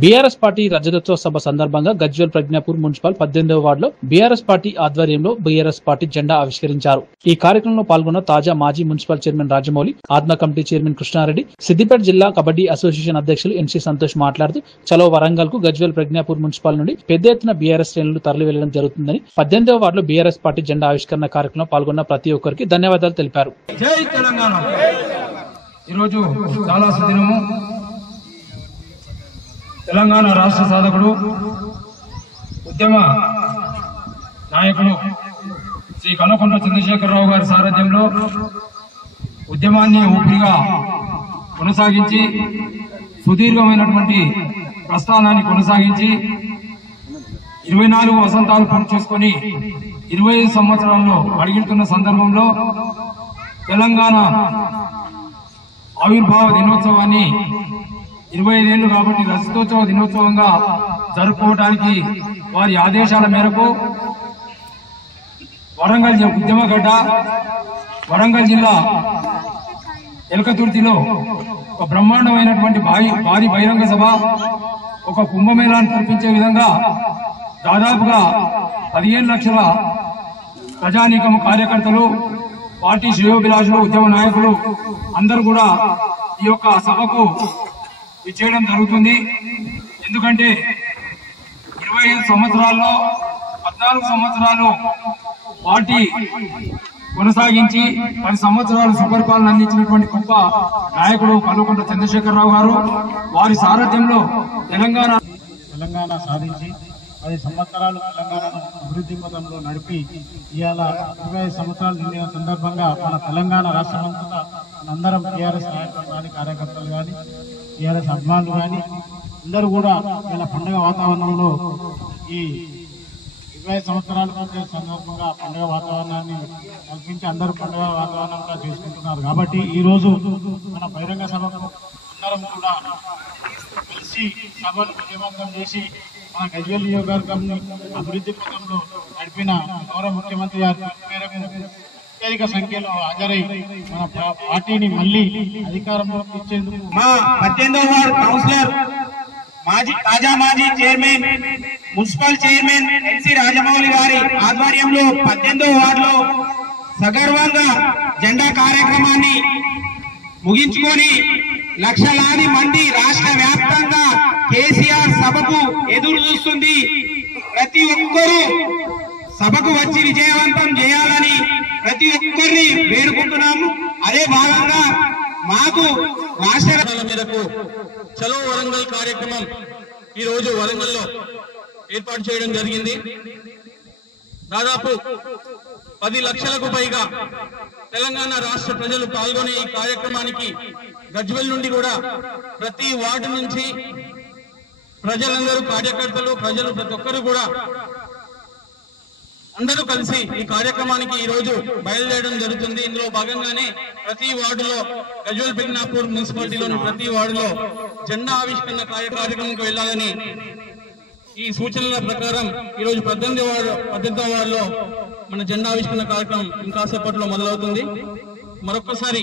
BRS party రజతోత్సవ సభ సందర్భంగా Gajwel Pragnapur municipal 18వ వార్డులో BRS party ఆధ్వర్యంలో బీఆర్ఎస్ పార్టీ జెండా ఆవిష్కరించారు. ఈ కార్యక్రమంలో పాల్గొన్న తాజా మాజీ మున్సిపల్ చైర్మన్ రాజమౌళి, ఆత్మ కమిటీ చైర్మన్ కృష్ణారెడ్డి, సిద్దిపేట జిల్లా కబడ్డీ అసోసియేషన్ అధ్యక్షులు ఎన్సీ సంతోష్ మాట్లాడుతూ చలో వరంగల్ కు గజ్వేల్ ప్రజ్ఞాపూర్ మున్సిపల్ నుండి పెద్ద ఎత్తున బీఆర్ఎస్ శ్రేణులు తరలి వెళ్లడం జరుగుతుందని 18వ వార్డులో బీఆర్ఎస్ పార్టీ జెండా ఆవిష్కరణ కార్యక్రమంలో పాల్గొన్న ప్రతి ఒక్కరికి ధన్యవాదాలు తెలిపారు. జై తెలంగాణ. ఈరోజు చాలా సుదినము. తెలంగాణ రాష్ట్ర సాధకుడు, ఉద్యమ నాయకుడు శ్రీ కల్వకుంట్ల చంద్రశేఖరరావు గారి సారథ్యంలో ఉద్యమాన్ని ఊపిరిగా కొనసాగించి సుదీర్ఘమైనటువంటి ప్రస్థానాన్ని కొనసాగించి 24 వసంతాలు పూర్తి చేసుకుని 25 సంవత్సరాల్లో అడుగుతున్న సందర్భంలో తెలంగాణ ఆవిర్భావ దినోత్సవాన్ని 25 ఏళ్లు కాబట్టి రజతోత్సవ దినోత్సవంగా జరుపుకోవడానికి వారి ఆదేశాల మేరకు వరంగల్ ఉద్యమగడ్డ, వరంగల్ జిల్లా ఎలకతుర్తిలో ఒక బ్రహ్మాండమైనటువంటి భారీ బహిరంగ సభ, ఒక కుంభమేళాన్ని కల్పించే విధంగా దాదాపుగా 15 లక్షల ప్రజానీకం, కార్యకర్తలు, పార్టీ శ్రేయోభిలాషులు, ఉద్యమ నాయకులు అందరూ కూడా ఈ యొక్క సభకు చేయడం జరుగుతుంది. ఎందుకంటే 25 సంవత్సరాల్లో 14 సంవత్సరాలు పార్టీ కొనసాగించి 10 సంవత్సరాలు సుపరిపాలన అందించినటువంటి గొప్ప నాయకుడు కల్వకుంట్ల చంద్రశేఖరరావు గారు, వారి సారథ్యంలో తెలంగాణ సాధించి 10 సంవత్సరాలు తెలంగాణను అభివృద్ధి పథంలో నడిపి ఇవాళ 25 సంవత్సరాలు నిండిన సందర్భంగా మన తెలంగాణ రాష్ట్రమంతటా మనందరం టీఆర్ఎస్ నాయకులు కానీ, కార్యకర్తలు కానీ, టీఆర్ఎస్ అభిమానులు కానీ అందరూ కూడా ఇలా పండుగ వాతావరణంలో ఈ 25 సంవత్సరాలు పూర్తి సందర్భంగా పండుగ వాతావరణాన్ని కల్పించి అందరూ పండుగ వాతావరణంగా చేసుకుంటున్నారు. కాబట్టి ఈరోజు మన బహిరంగ సభకు అందరం కూడా కలిసి సభను విజయవంతం చేసి మన గజ్వేల్ నియోజకవర్గంని అభివృద్ధి పథంలో నడిపిన గౌరవ ముఖ్యమంత్రి గారి మేరకు అత్యధిక సంఖ్యలో హాజరై మన పార్టీని మళ్లీ అధికారంలోకి ఇచ్చేందుకు మా 18వ వార్డు కౌన్సిలర్, తాజా మాజీ chairman, municipal chairman NC Rajamouli గారి ఆధ్వర్యంలో 18వ వార్డులో సగర్వంగా జెండా కార్యక్రమాన్ని ముగించుకొని లక్షలాది మంది రాష్ట్ర వ్యాప్తంగా కేసీఆర్ సభకు ఎదురు చూస్తుంది. ప్రతి ఒక్కరూ సభకు వచ్చి విజయవంతం చేయాలని ప్రతి ఒక్కరిని వేడుకుంటున్నాము. అదే భాగంగా మాకు రాష్ట్ర మేరకు చలో వరంగల్ కార్యక్రమం ఈ రోజు వరంగల్లో ఏర్పాటు చేయడం జరిగింది. దాదాపు 10 లక్షలకు పైగా తెలంగాణ రాష్ట్ర ప్రజలు పాల్గొనే ఈ కార్యక్రమానికి గజ్వేల్ నుండి కూడా ప్రతి వార్డు నుంచి ప్రజలందరూ, కార్యకర్తలు, ప్రజలు ప్రతి ఒక్కరు కూడా అందరూ కలిసి ఈ కార్యక్రమానికి ఈ రోజు బయలుదేరడం జరుగుతుంది. ఇందులో భాగంగానే ప్రతి వార్డులో, గజ్వేల్ ప్రజ్ఞాపూర్ మున్సిపాలిటీలోని ప్రతి వార్డులో జెండా ఆవిష్కరణ కార్యక్రమంకి వెళ్లాలని ఈ సూచనల ప్రకారం ఈ రోజు 18వ వార్డులో మన జెండా ఆవిష్కరణ కార్యక్రమం ఇంకాసేపట్లో మొదలవుతుంది. మరొకసారి